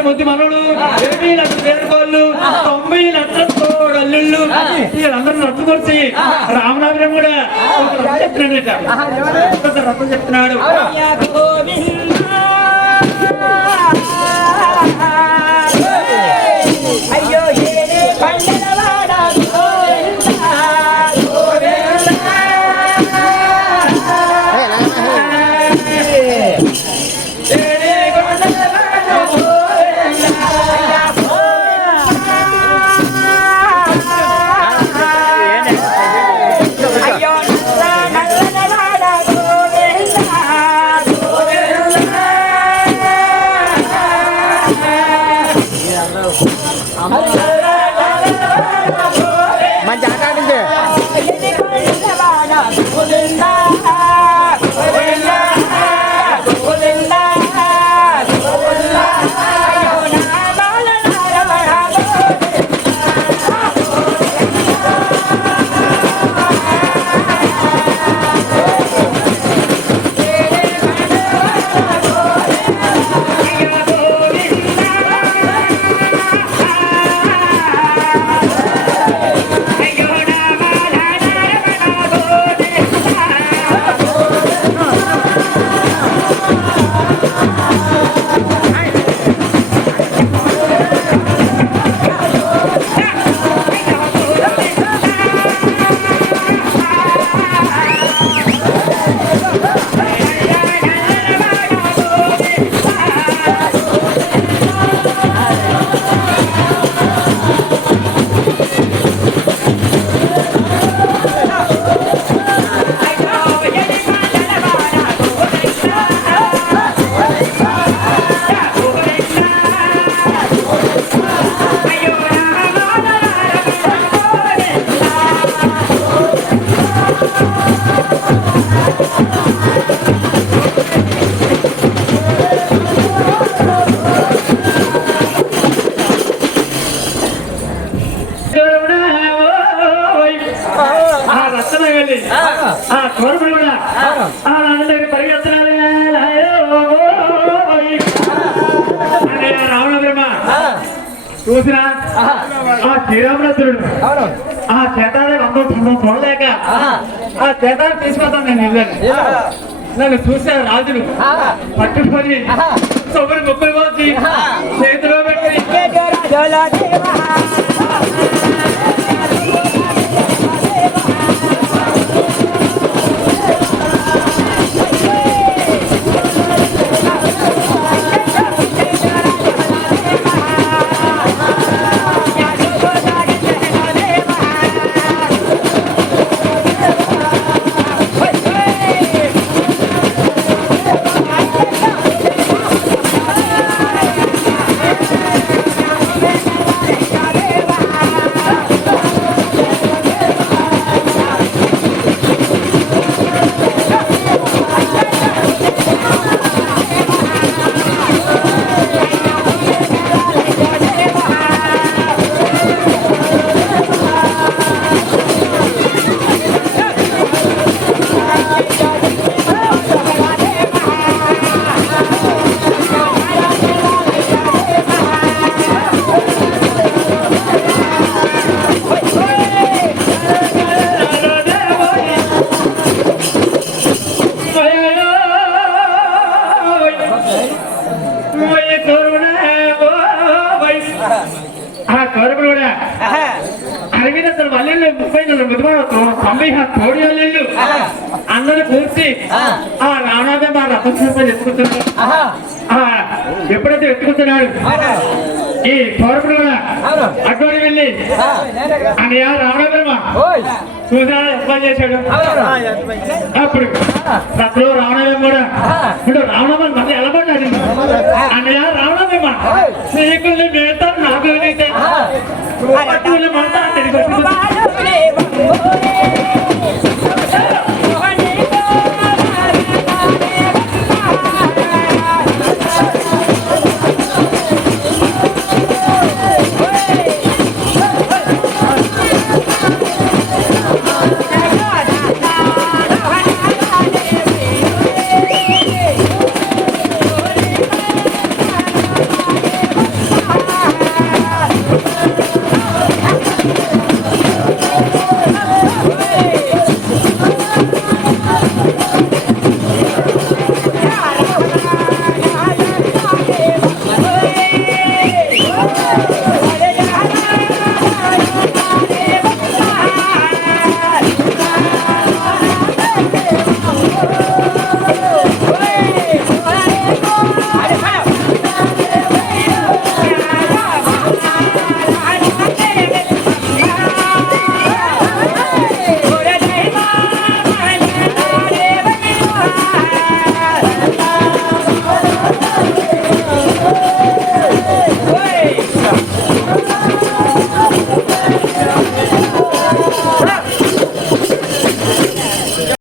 లక్షల మంది మనలు ఇరవై లక్షల పేరుకోళ్ళు తొంభై లక్షల తోడల్లుళ్ళు. వీళ్ళందరూ రద్దుకొచ్చి రామనాథం కూడా రథం చెప్తున్నాడట. ఒక రథం చెప్తున్నాడు. ఆ కోరపుడు కూడా ఆ నాన్నగారి పరిగెత్తనాలి రావణ బ్రహ్మ చూసినా? ఆ. శ్రీరామరథుడు ఆ చేతాన్ని అందరూ చూడలేక ఆ. చేతాన్ని తీసుకొస్తాను నేను వెళ్ళాను నన్ను చూశారు రాజులు. పట్టుకొని సొబ్బరి ముక్కలు పోసి చేతిలో పెట్టి ఆ కరుపులు కూడా అరవింద వల్లెళ్ళు ముప్పై నెలలు ముదుమాడు తొంభై కోడి వల్లెళ్ళు. అందరూ పూర్తి ఆ. రావణాదే మా రథం ఆ, ఎప్పుడైతే ఎత్తుకుతున్నాడు ఈ కరుపులు కూడా అటువంటి వెళ్ళి. అని రావణాదేమా చూసారా ఎప్పుడు చేశాడు? అప్పుడు అప్పుడు రావణం కూడా ఇప్పుడు రావణం మళ్ళీ ఎలా Bye. Thank you.